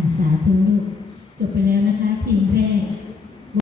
ค่สาธุลูกจ